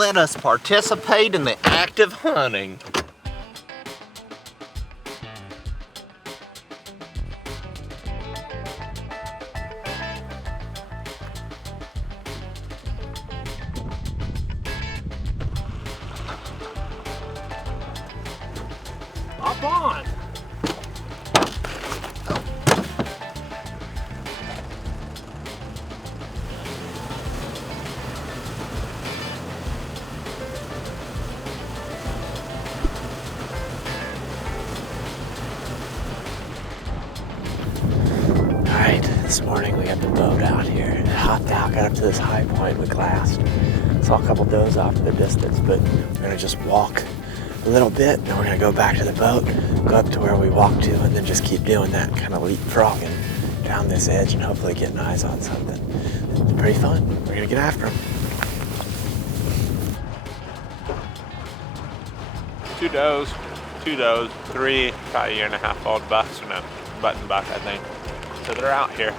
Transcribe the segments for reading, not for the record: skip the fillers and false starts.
let us participate in the act of hunting. Hop on. This morning we got the boat out here. Hopped out, got up to this high point, we glassed. Saw a couple does off in the distance, but we're gonna just walk a little bit, and then we're gonna go back to the boat, go up to where we walked to, and then just keep doing that, kind of leapfrogging down this edge and hopefully getting eyes on something. It's pretty fun. We're gonna get after them. Two does, 3 about 1.5 year old bucks, and a button buck, I think. So they're out here.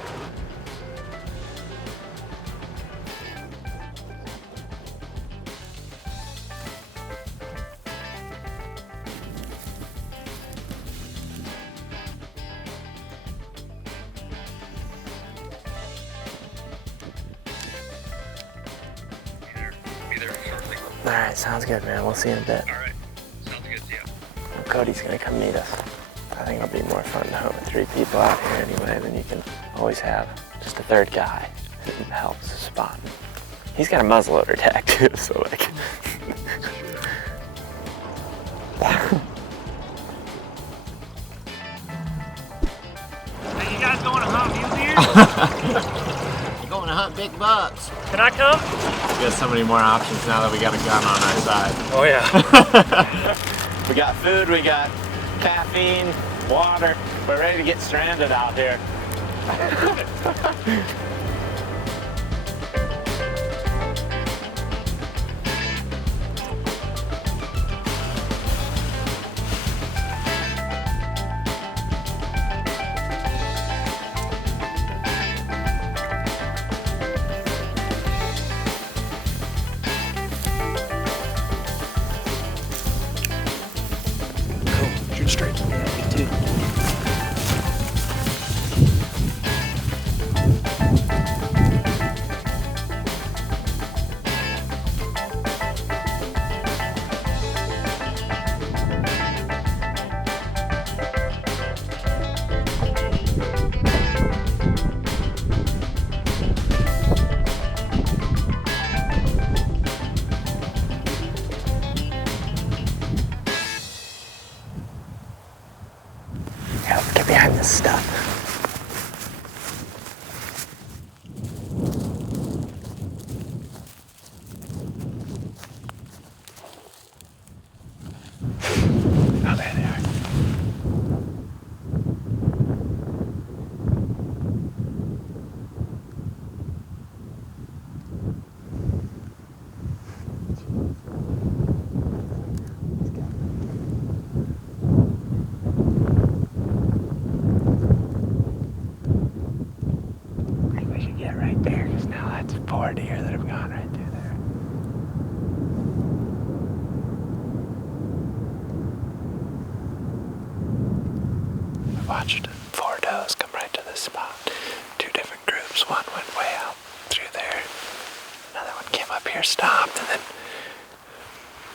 Be there shortly. All right, sounds good, man. We'll see you in a bit. All right, sounds good. See ya. Well, Cody's gonna come meet us. I think it'll be more fun to hunt with 3 people out here anyway than you can always have just a third guy who helps spot. He's got a muzzleloader tag too, so like. Hey, you guys going to hunt mule deer? You're going to hunt big bucks. Can I come? We got so many more options now that we got a gun on our side. Oh yeah. We got food, we got caffeine, water. We're ready to get stranded out here. Shoot straight. Me too. Yeah, let's get behind this stuff. Oh, there they are. I think we should get right there, because now that's 4 deer that have gone right through there. I watched 4 does come right to this spot. 2 different groups. One went way out through there. Another one came up here, stopped, and then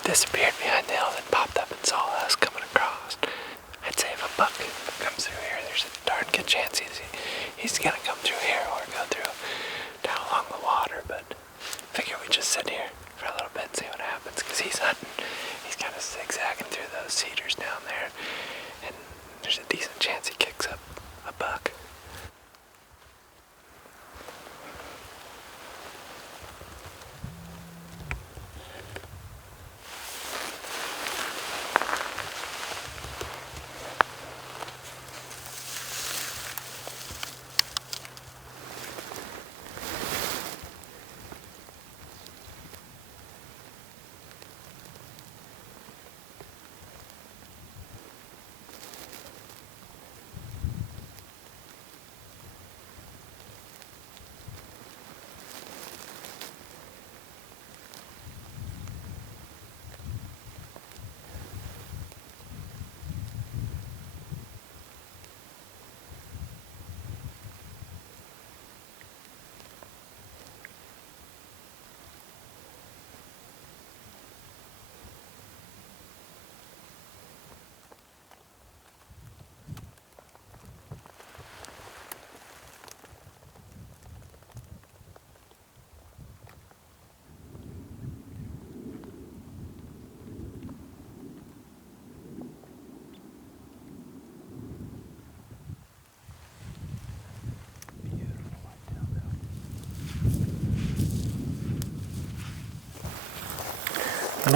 disappeared behind the hill, then popped up and saw us coming across. I'd say if a buck comes through here, there's a darn good chance he's gonna come through here or go through down along the water, but figure we just sit here for a little bit and see what happens, because he's hunting. He's kind of zigzagging through those cedars down there, and there's a decent chance he kicks up a buck.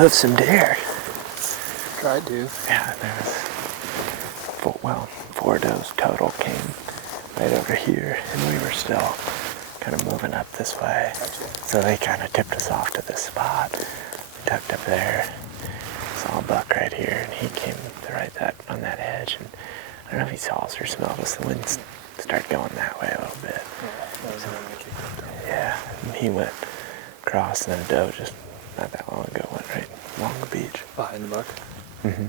move some deer. Tried to. Yeah, there was, four does total came right over here, and we were still kind of moving up this way. Gotcha. So they kind of tipped us off to this spot. We tucked up there, saw a buck right here, and he came to right on that edge. And I don't know if he saw us or smelled us. The wind started going that way a little bit. Yeah, that was the one we kicked up there. Yeah, and he went across, and then a doe just not that long ago went right along the beach. Behind the buck? Mm-hmm.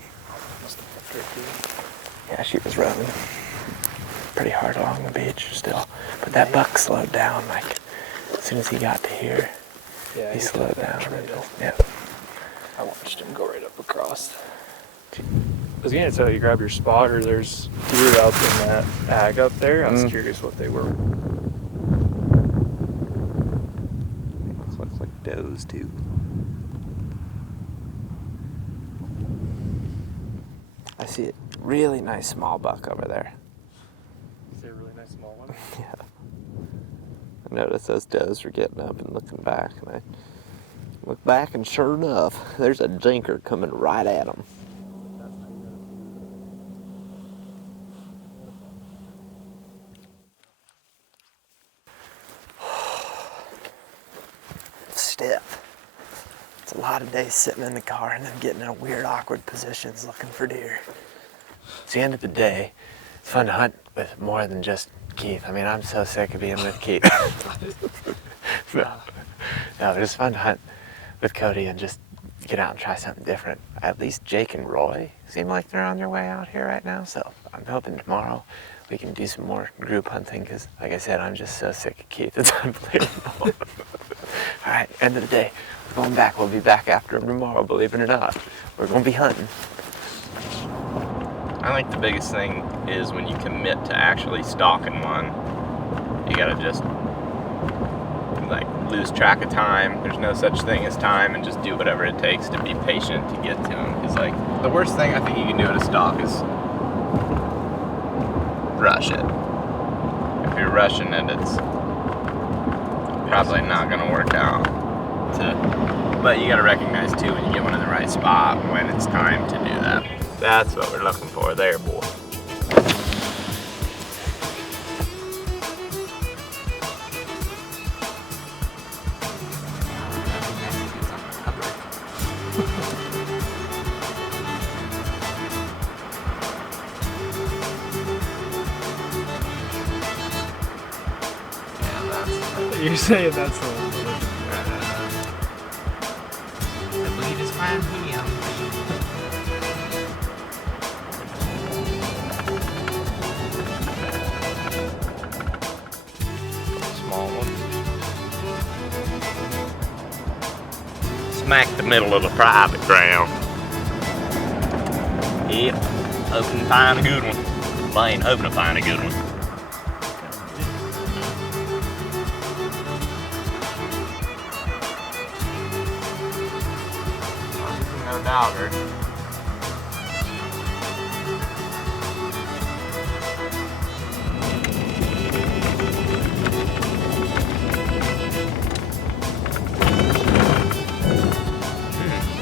Must have been straight through. Yeah, she was running pretty hard along the beach still. But that buck slowed down, like, as soon as he got to here, Yeah, he slowed down. Yeah. I watched him go right up across. I was gonna tell you, grab your spotter. There's deer out in that ag up there. I was curious what they were. Looks like does too. I see a really nice small buck over there. Is there a really nice small one? Yeah. I noticed those does were getting up and looking back, and I looked back, and sure enough, there's a jinker coming right at them. Stiff. It's a lot of days sitting in the car and then getting in weird, awkward positions looking for deer. It's the end of the day. It's fun to hunt with more than just Keith. I mean, I'm so sick of being with Keith. No, but it's fun to hunt with Cody and just get out and try something different. At least Jake and Roy seem like they're on their way out here right now, so I'm hoping tomorrow we can do some more group hunting because, like I said, I'm just so sick of Keith. It's unbelievable. All right, end of the day. We're going back. We'll be back after him tomorrow, believe it or not. We're going to be hunting. I think the biggest thing is when you commit to actually stalking one, you gotta just like lose track of time. There's no such thing as time, and just do whatever it takes to be patient to get to them. Because like the worst thing I think you can do at a stalk is rush it. If you're rushing it, it's probably not gonna work out. But you gotta recognize too when you get one in the right spot when it's time to do that. That's what we're looking for there, boy. You're saying that's the one. I believe it's fine here. Small one. Smack the middle of the private ground. Yep, hoping to find a good one. Well, I ain't hoping to find a good one. No dogger.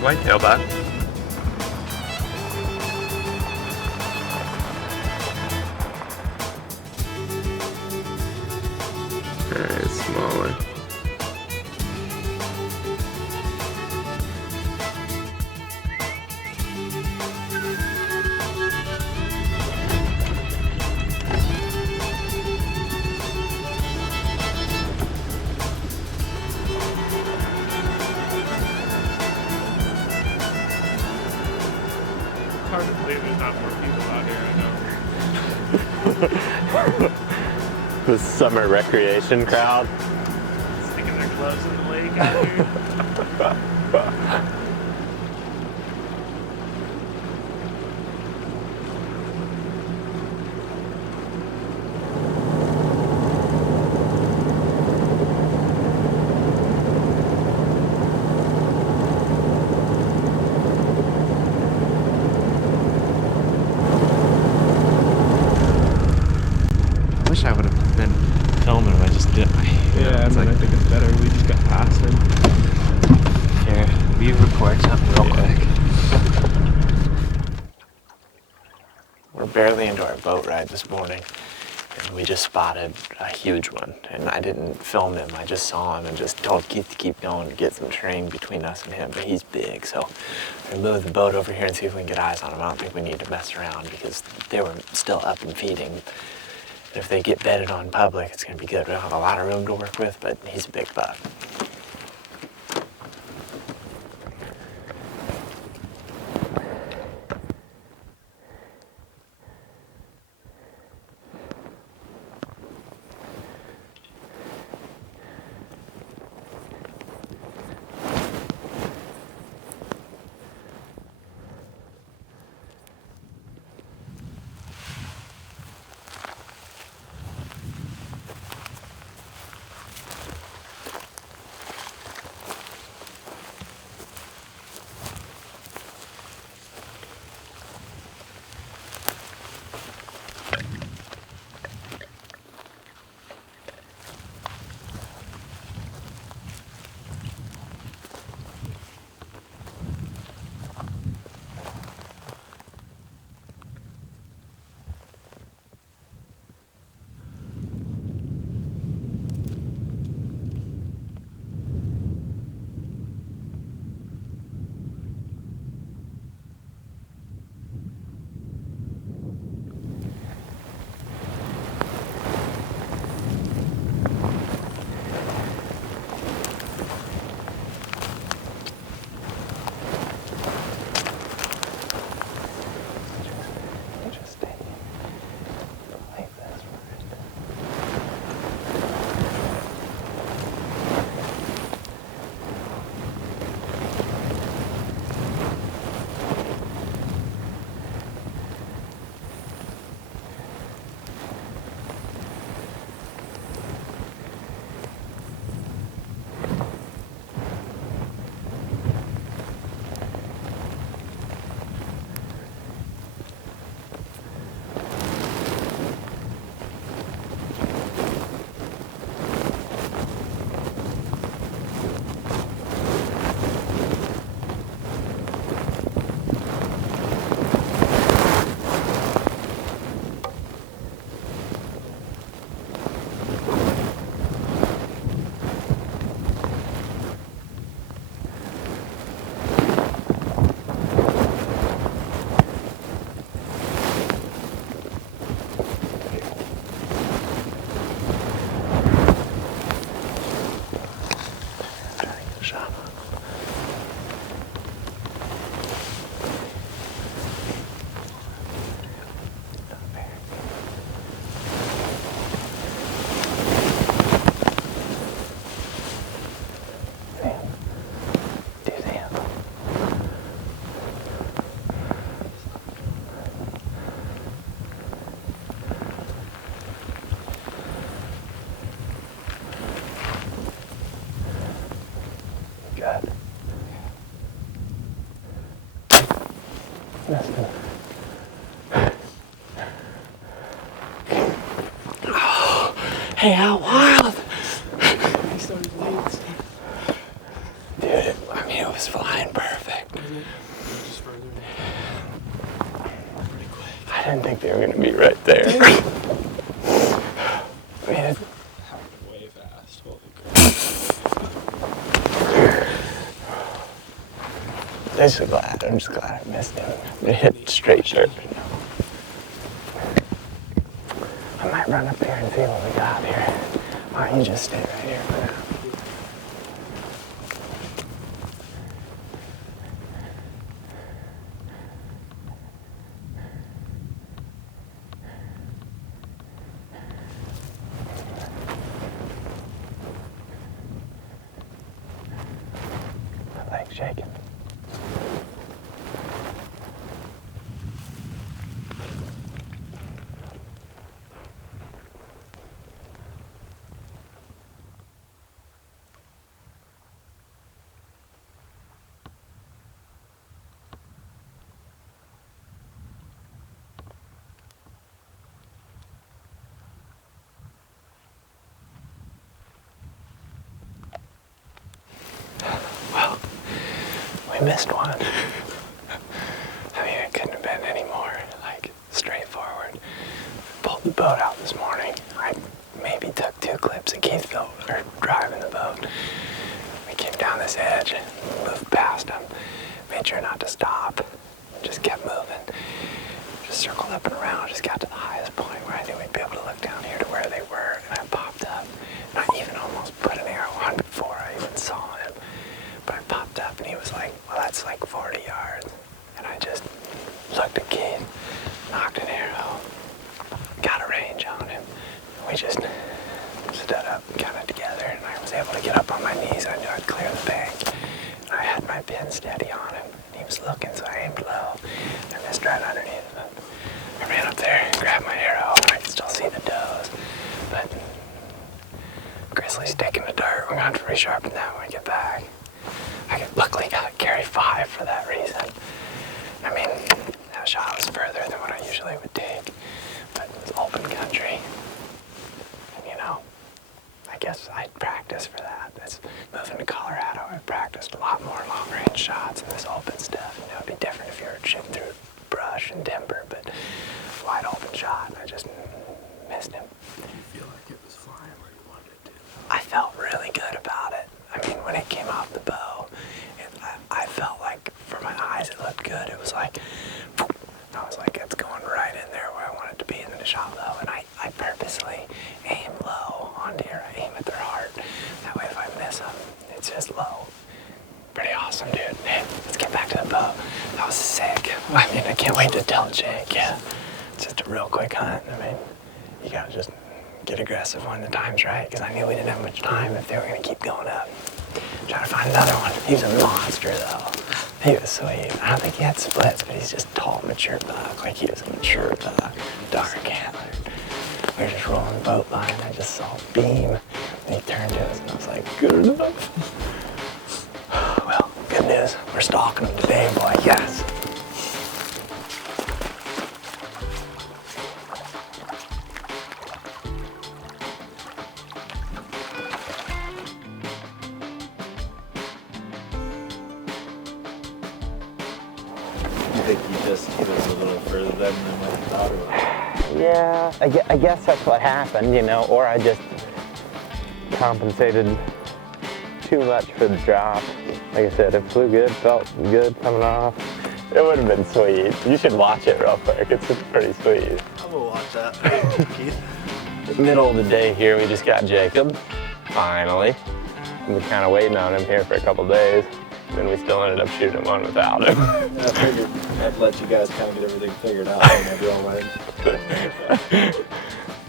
Whitetail buck. It's smaller. It's hard to believe there's not more people out here, I know. The summer recreation crowd. Sticking their gloves in the lake out here. Wish I would have been filming if I just did. Yeah, I think it's better. We just got past him. Here. you record something real quick? We're barely into our boat ride this morning, and we just spotted a huge one. And I didn't film him, I just saw him and just told Keith to keep going to get some terrain between us and him, but he's big, so we're gonna move the boat over here and see if we can get eyes on him. I don't think we need to mess around because they were still up and feeding. If they get bedded on public, it's gonna be good. We don't have a lot of room to work with, but he's a big buck. Good. That's good. Oh, hey, how wild! Dude, I mean, it was flying perfect. I didn't think they were gonna be right there. I mean, it, Way fast. Holy I'm just glad I missed him. It hit straight dirt. I might run up there and see what we got here. Why don't you just stay right here for now? My leg's shaking. we missed one. I mean, it couldn't have been any more, like, straightforward. Pulled the boat out this morning. I maybe took 2 clips of Keith Phil, or driving the boat. We came down this edge, moved past him, made sure not to stop, just kept moving. Just circled up and around, just got to the highest point where I knew we'd be able to look down here to where they were, and I popped up. And I even almost put an arrow on before I even saw him. But I popped up and he was like, well, that's like 40 yards. And I just looked at Keith, knocked an arrow, got a range on him. And we just stood up kind of together, and I was able to get up on my knees. I knew I'd clear the bank. And I had my pin steady on him. And he was looking, so I aimed low. I missed right underneath him. I ran up there, grabbed my arrow. I could still see the does. But Grizzly Stik in the dirt. We're going to have to resharpen that when we get back. I luckily got carry 5 for that reason. I mean, that shot was further than what I usually would take, but it was open country. And you know, I guess I'd practice for that. That's moving to Colorado. I practiced a lot more long-range shots and this open stuff. You know, it'd be different if you were shooting through brush and timber, but wide open shot. I just missed him. Did you feel like it was flying where you wanted it to? I felt really good about it. I mean, when it came off the bow, I felt like, for my eyes, it looked good. It was like, I was like, it's going right in there where I want it to be, and then it shot low. And I purposely aim low on deer. I aim at their heart. That way, if I miss them, it's just low. Pretty awesome, dude. Hey, let's get back to the bow. That was sick. I mean, I can't wait to tell Jake. Yeah, it's just a real quick hunt. I mean, you gotta just get aggressive when the time's right, because I knew we didn't have much time if they were gonna keep going up. Try to find another one. He was a monster, though. He was sweet. I don't think he had splits, but he's just tall, mature buck. Like he was a mature buck, dark antler. We were just rolling the boat by, and I just saw a beam, and he turned to us, and I was like, good enough. Well, good news. We're stalking him today, boy. Yes. You think you just hit us a little further than what you thought it was? Yeah, I guess that's what happened, you know, or I just compensated too much for the drop. Like I said, it flew good, felt good coming off. It would have been sweet. You should watch it real quick. It's pretty sweet. I'm gonna watch that, Keith. Middle of the day here, we just got Jacob, finally. We've been kind of waiting on him here for a couple days. Then we still ended up shooting one without him. I figured I'd let you guys kind of get everything figured out and I'd be all right.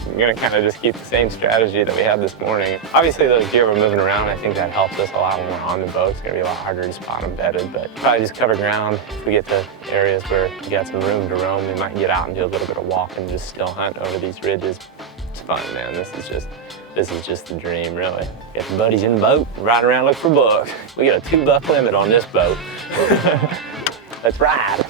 I'm gonna kind of just keep the same strategy that we had this morning. Obviously those deer were moving around. I think that helped us a lot when we're on the boat. It's gonna be a lot harder to spot them bedded, but probably just cover ground. If we get to areas where we got some room to roam, we might get out and do a little bit of walking, just still hunt over these ridges. It's fun, man. This is just the dream, really. Get the buddies in the boat, ride around, look for bucks. We got a 2-buck limit on this boat. Let's ride.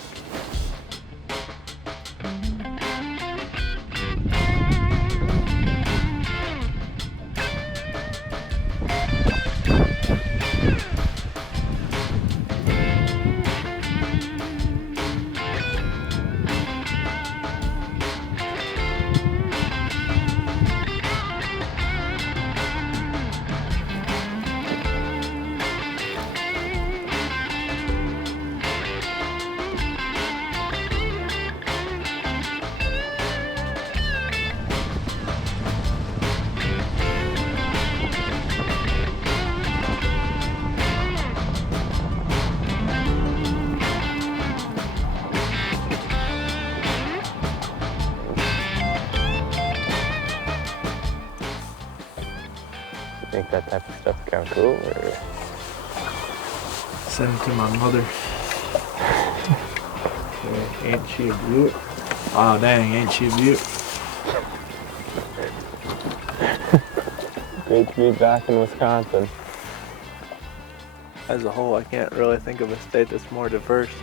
Think that type of stuff's kind of cool, or? Send it to my mother. Ain't she a beaut? Oh dang, ain't she a beaut? Great to be back in Wisconsin. As a whole, I can't really think of a state that's more diverse.